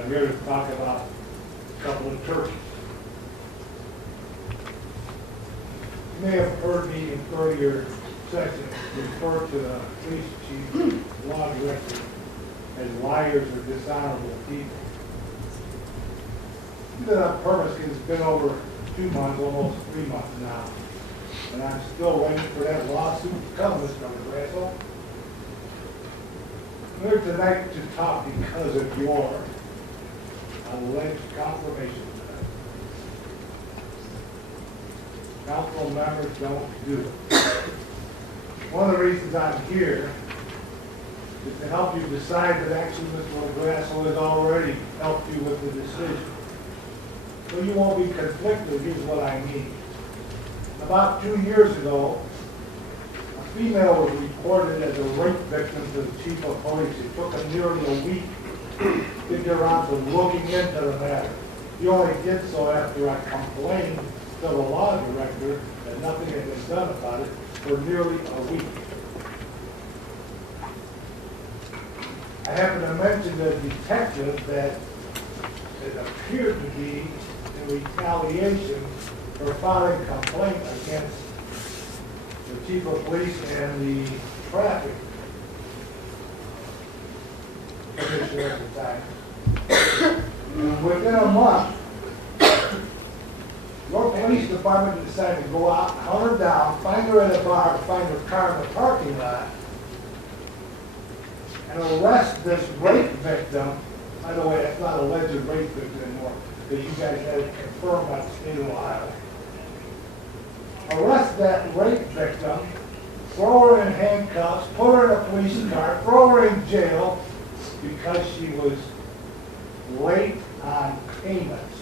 I'm here to talk about a couple of turkeys. You may have heard me in earlier sessions refer to the police chief, law director, as liars or dishonorable people. I did that on purpose because it's been over 2 months, almost 3 months now. And I'm still waiting for that lawsuit to come, Mr. Grasso. I'm here tonight to talk because of your alleged confirmation. Council members don't do it. One of the reasons I'm here is to help you decide that actually Mr. Grasso has already helped you with the decision. So you won't be conflicted, here's what I mean. About 2 years ago, a female was reported as a rape victim to the chief of police. It took him nearly a week to get around to looking into the matter. He only did so after I complained to the law director that nothing had been done about it for nearly a week. I happen to mention the detective that it appeared to be in retaliation for filing a complaint against the chief of police and the traffic commissioner at the time. And within a month, your police department decided to go out, hunt her down, find her at a bar, find her car in the parking lot, and arrest this rape victim. By the way, that's not a alleged rape victim anymore, because you guys had it confirmed by the state of Ohio. Arrest that rape victim, throw her in handcuffs, put her in a police car, throw her in jail because she was late on payments.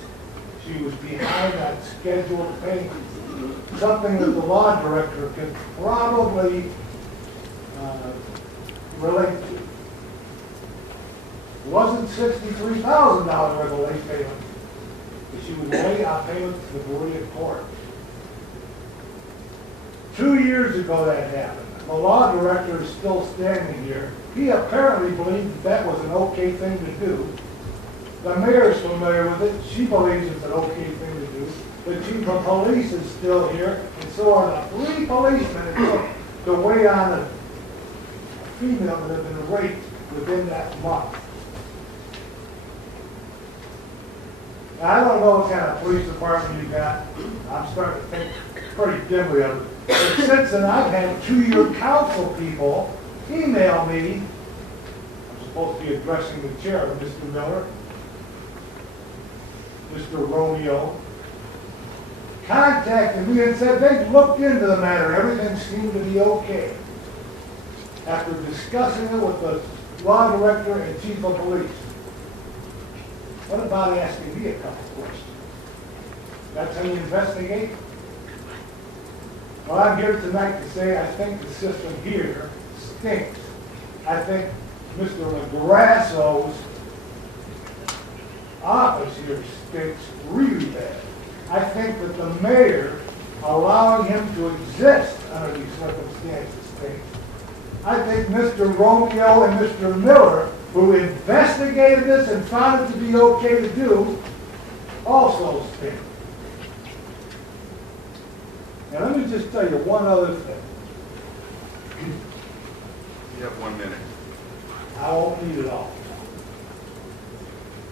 She was behind on scheduled payments. Something that the law director could probably relate to. It wasn't $63,000 worth of late payments, but she was late on payments to the Berea court. 2 years ago that happened. The law director is still standing here. He apparently believed that was an okay thing to do. The mayor is familiar with it. She believes it's an okay thing to do. The chief of police is still here, and so are the 3 policemen it took to weigh on a female that had been raped within that month. Now, I don't know what kind of police department you got. I'm starting to think pretty dimly of it. But since then, I've had 2-year council people email me. I'm supposed to be addressing the chair, Mr. Miller, Mr. Romeo, contacted me and said they'd looked into the matter. Everything seemed to be okay. After discussing it with the law director and chief of police. What about asking me a couple questions? That's how you investigate? Well, I'm here tonight to say I think the system here stinks. I think Mr. Grasso's office here stinks really bad. I think that the mayor allowing him to exist under these circumstances stinks. I think Mr. Romeo and Mr. Miller, who investigated this and found it to be okay to do, also stink. Now let me just tell you one other thing. You have 1 minute. I won't need it all.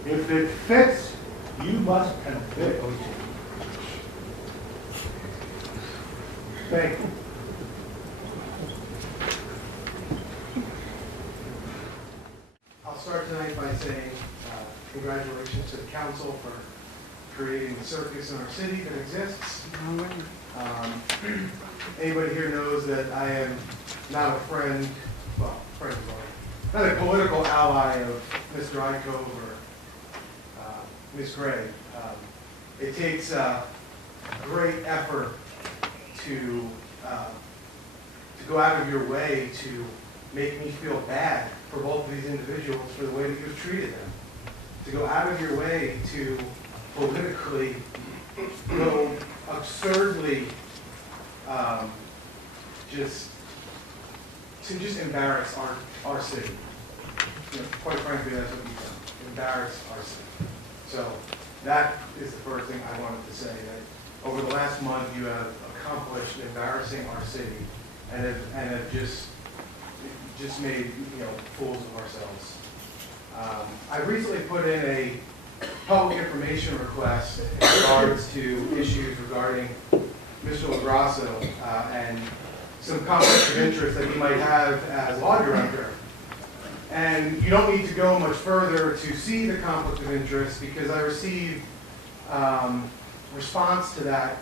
If it fits, you must convict. Thank you. I'll start tonight by saying congratulations to the council for creating the circus in our city that exists. Anybody here knows that I am not a friend, well, not a political ally of Mr. Iko or Ms. Gray. It takes a great effort to go out of your way to make me feel bad for both of these individuals for the way that you've treated them. To go out of your way to politically go absurdly just embarrass our city. You know, quite frankly, that's what you've done. embarrass our city. So that is the first thing I wanted to say, that over the last month you have accomplished embarrassing our city and have just made fools of ourselves. I recently put in a public information request in regards to issues regarding Mr. LaGrasso and some conflict of interest that he might have as law director. And you don't need to go much further to see the conflict of interest, because I received response to that,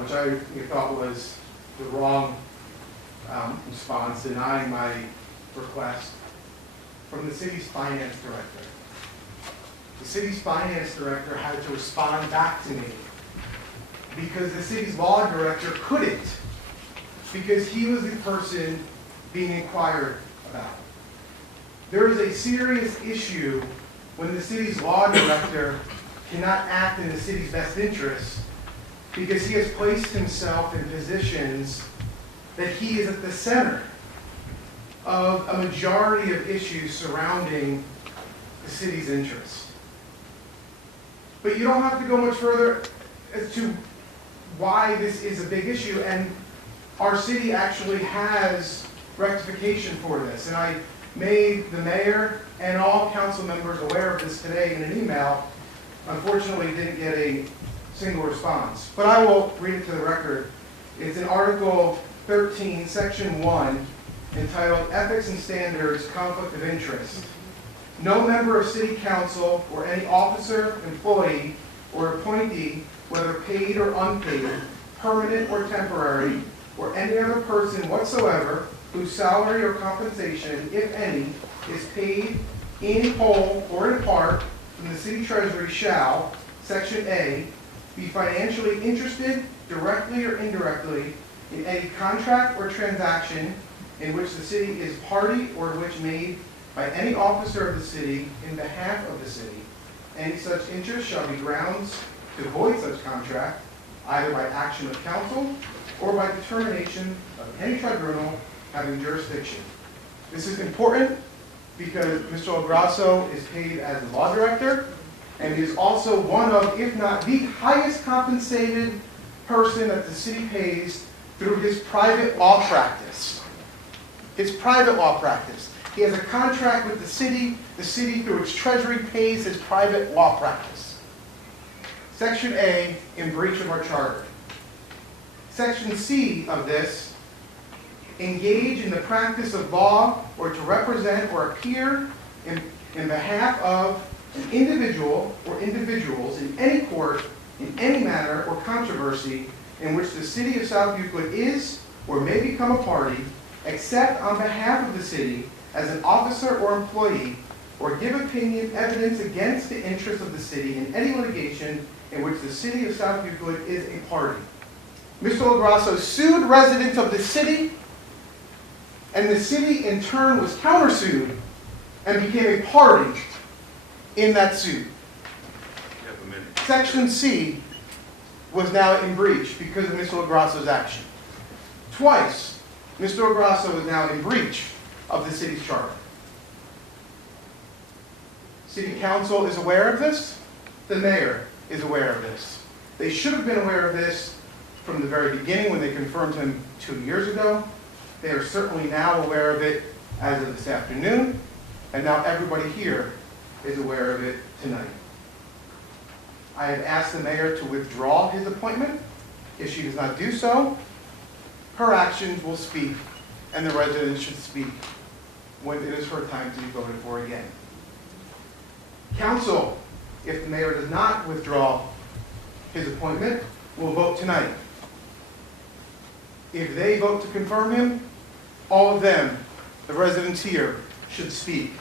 which I thought was the wrong response, denying my request, from the city's finance director. The city's finance director had to respond back to me because the city's law director couldn't, because he was the person being inquired about. There is a serious issue when the city's law director cannot act in the city's best interest because he has placed himself in positions that he is at the center of a majority of issues surrounding the city's interests. But you don't have to go much further as to why this is a big issue, and our city actually has rectification for this. And I made the mayor and all council members aware of this today in an email. Unfortunately, didn't get a single response. But I will read it to the record. It's in Article 13, Section 1, entitled Ethics and Standards, Conflict of Interest. No member of city council or any officer, employee, or appointee, whether paid or unpaid, permanent or temporary, or any other person whatsoever whose salary or compensation, if any, is paid in whole or in part from the city treasury shall, Section A, be financially interested, directly or indirectly, in any contract or transaction in which the city is party or which made by any officer of the city in behalf of the city. Any such interest shall be grounds to void such contract, either by action of council or by determination of any tribunal having jurisdiction. This is important because Mr. LaGrasso is paid as the law director, and he is also one of, if not the highest compensated person that the city pays through his private law practice. His private law practice. He has a contract with the city through its treasury pays his private law practice. Section A, in breach of our charter. Section C of this, engage in the practice of law or to represent or appear in behalf of an individual or individuals in any court, in any matter or controversy in which the City of South Euclid is or may become a party, except on behalf of the city as an officer or employee, or give opinion, evidence against the interests of the city in any litigation in which the City of South Euclid is a party. Mr. LaGrasso sued residents of the city, and the city in turn was countersued and became a party in that suit. Section C was now in breach because of Mr. LaGrasso's action. Twice, Mr. LaGrasso is now in breach of the city's charter. City council is aware of this. The mayor is aware of this. They should have been aware of this from the very beginning when they confirmed him 2 years ago. They are certainly now aware of it as of this afternoon, and now everybody here is aware of it tonight. I have asked the mayor to withdraw his appointment. If she does not do so, her actions will speak, and the residents should speak when it is her time to be voted for again. Council, if the mayor does not withdraw his appointment, will vote tonight. If they vote to confirm him, all of them, the residents here, should speak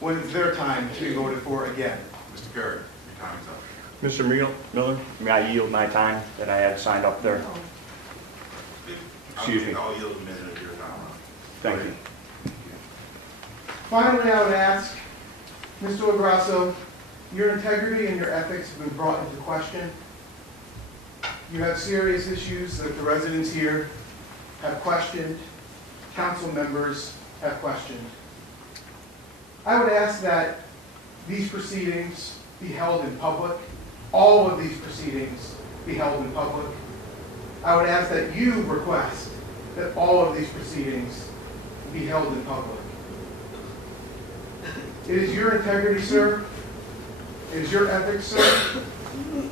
when it's their time to be voted for again. Mr. Perry, your time is up. Mr. Miller, may I yield my time that I had signed up there? Excuse me. I'll yield a minute of your time. Thank you. Finally, I would ask, Mr. LaGrasso, your integrity and your ethics have been brought into question. You have serious issues that the residents here have questioned, council members have questioned. I would ask that these proceedings be held in public, all of these proceedings be held in public. I would ask that you request that all of these proceedings be held in public. It is your integrity, sir. It is your ethics, sir.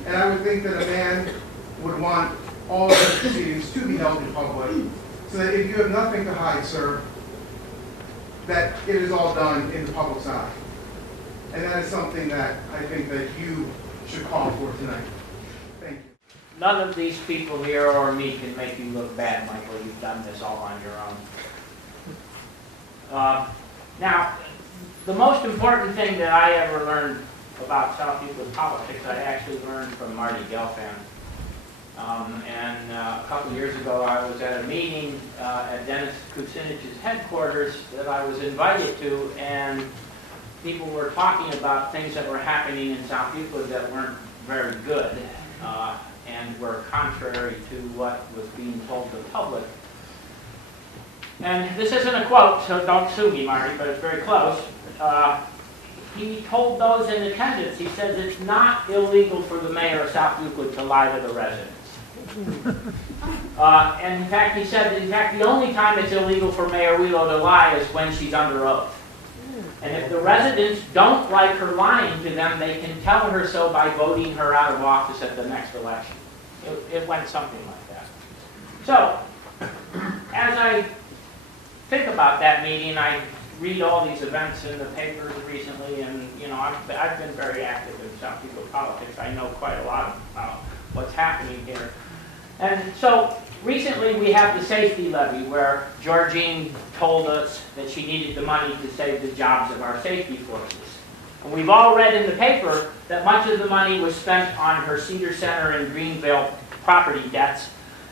And I would think that a man would want all of these proceedings to be held in public, so that if you have nothing to hide, sir, that it is all done in the public's eye. And that is something that I think that you should call for tonight. Thank you. None of these people here or me can make you look bad, Michael. You've done this all on your own. Now, the most important thing that I ever learned about South Euclid politics, I actually learned from Marty Gelfand. A couple years ago, I was at a meeting at Dennis Kucinich's headquarters that I was invited to, and people were talking about things that were happening in South Euclid that weren't very good and were contrary to what was being told the public. And this isn't a quote, so don't sue me, Marty, but it's very close. He told those in attendance, he says it's not illegal for the mayor of South Euclid to lie to the residents. And in fact, he said, the only time it's illegal for Mayor Wheelo to lie is when she's under oath. And if the residents don't like her lying to them, they can tell her so by voting her out of office at the next election. It went something like that. So, as I think about that meeting, I read all these events in the papers recently, and I've been very active in South Euclid politics. I know quite a lot about what's happening here. And so recently we have the safety levy, where Georgine told us that she needed the money to save the jobs of our safety forces. And we've all read in the paper that much of the money was spent on her Cedar Center and Greenville property debts.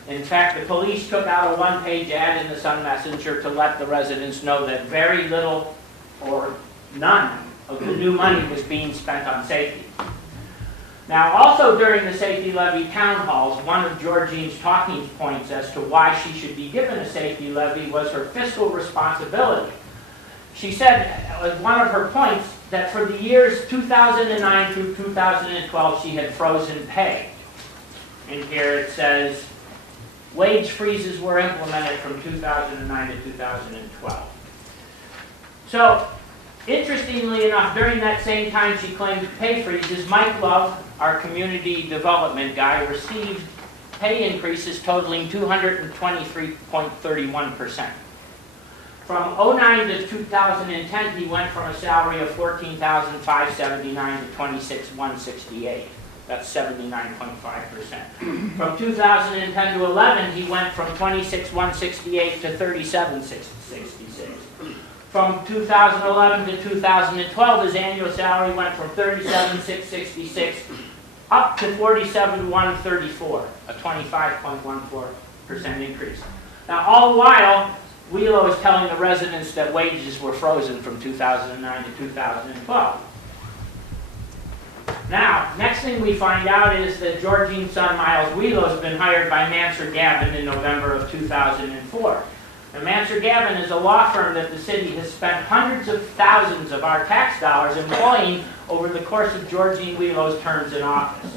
In fact, the police took out a one-page ad in the Sun Messenger to let the residents know that very little or none of the new money was being spent on safety. Now, also during the safety levy town halls, one of Georgine's talking points as to why she should be given a safety levy was her fiscal responsibility. She said, as one of her points, that for the years 2009 through 2012, she had frozen pay. In here it says, wage freezes were implemented from 2009 to 2012. So, interestingly enough, during that same time she claimed pay freezes, Mike Love, our community development guy, received pay increases totaling 223.31%. From 2009 to 2010, he went from a salary of $14,579 to $26,168. That's 79.5%. From 2010 to 11, he went from $26,168 to $37,666. From 2011 to 2012, his annual salary went from $37,666 up to $47,134, a 25.14% increase. Now, all the while, Wheelo is telling the residents that wages were frozen from 2009 to 2012. Now, next thing we find out is that Georgine's son, Miles Wheelo, has been hired by Mansur Gavin in November of 2004. And Mansur Gavin is a law firm that the city has spent hundreds of thousands of our tax dollars employing over the course of Georgine Wheelo's terms in office.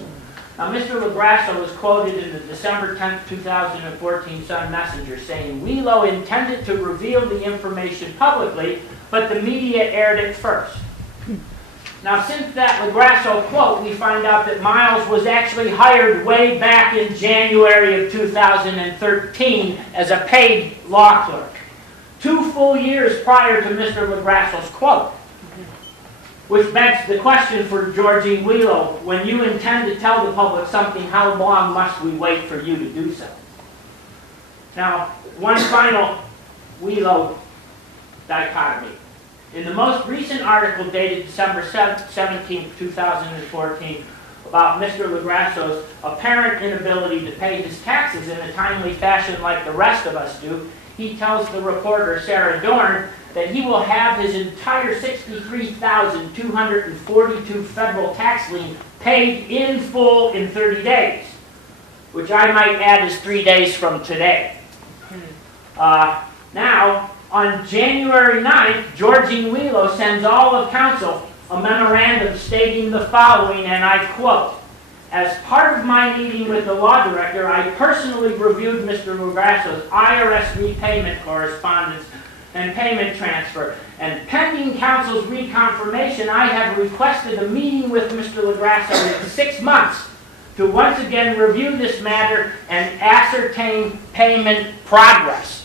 Now, Mr. LaGrasso was quoted in the December 10, 2014 Sun Messenger saying, Wheelo intended to reveal the information publicly, but the media aired it first. Now, since that LaGrasso quote, we find out that Miles was actually hired way back in January of 2013 as a paid law clerk, 2 full years prior to Mr. LaGrasso's quote. Which begs the question for Georgine Wheelo, when you intend to tell the public something, how long must we wait for you to do so? Now, one final Wheelo dichotomy. In the most recent article dated December 17, 2014, about Mr. LaGrasso's apparent inability to pay his taxes in a timely fashion like the rest of us do, he tells the reporter, Sarah Dorn, that he will have his entire $63,242 federal tax lien paid in full in 30 days, which I might add is 3 days from today. Now, on January 9th, Georgine Wheelo sends all of council a memorandum give stating the following, and I quote, "As part of my meeting with the law director, I personally reviewed Mr. Lugrasso's IRS repayment correspondence and payment transfer. And pending council's reconfirmation, I have requested a meeting with Mr. Lugrasso in 6 months to once again review this matter and ascertain payment progress."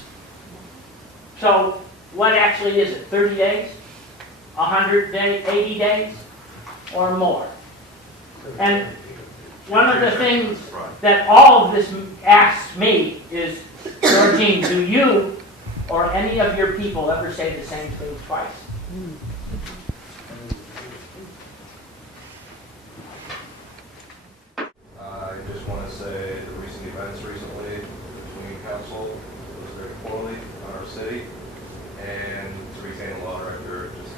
So what actually is it, 30 days? 100 days, 80 days, or more? And one of the things that all of this asks me is, Georgine, do you or any of your people ever say the same thing twice? I just want to say the recent events recently between council was very poorly on our city, and to retain the law director just